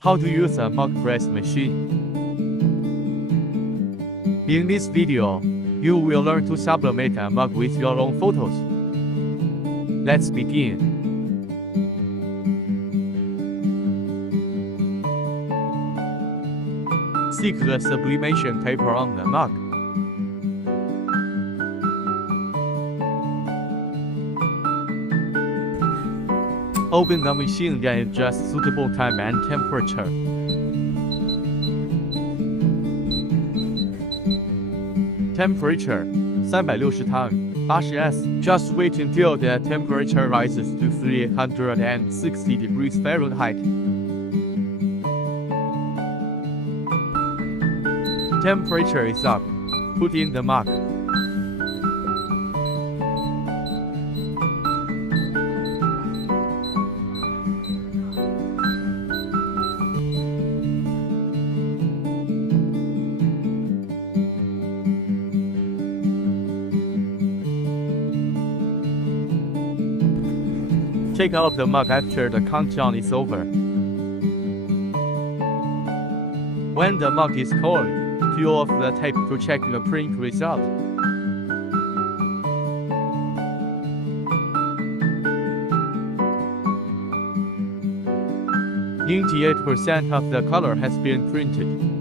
How to use a mug press machine. In this video, you will learn to sublimate a mug with your own photos. Let's begin. Stick the sublimation paper on the mug. Open the machine and adjust suitable time and temperature. Temperature 360汤80°C. Just wait until the temperature rises to 360 degrees Fahrenheit. Temperature is up. Put in the mug. Take out the mug after the countdown is over. When the mug is cold, peel off the tape to check the print result. %98 of the color has been printed.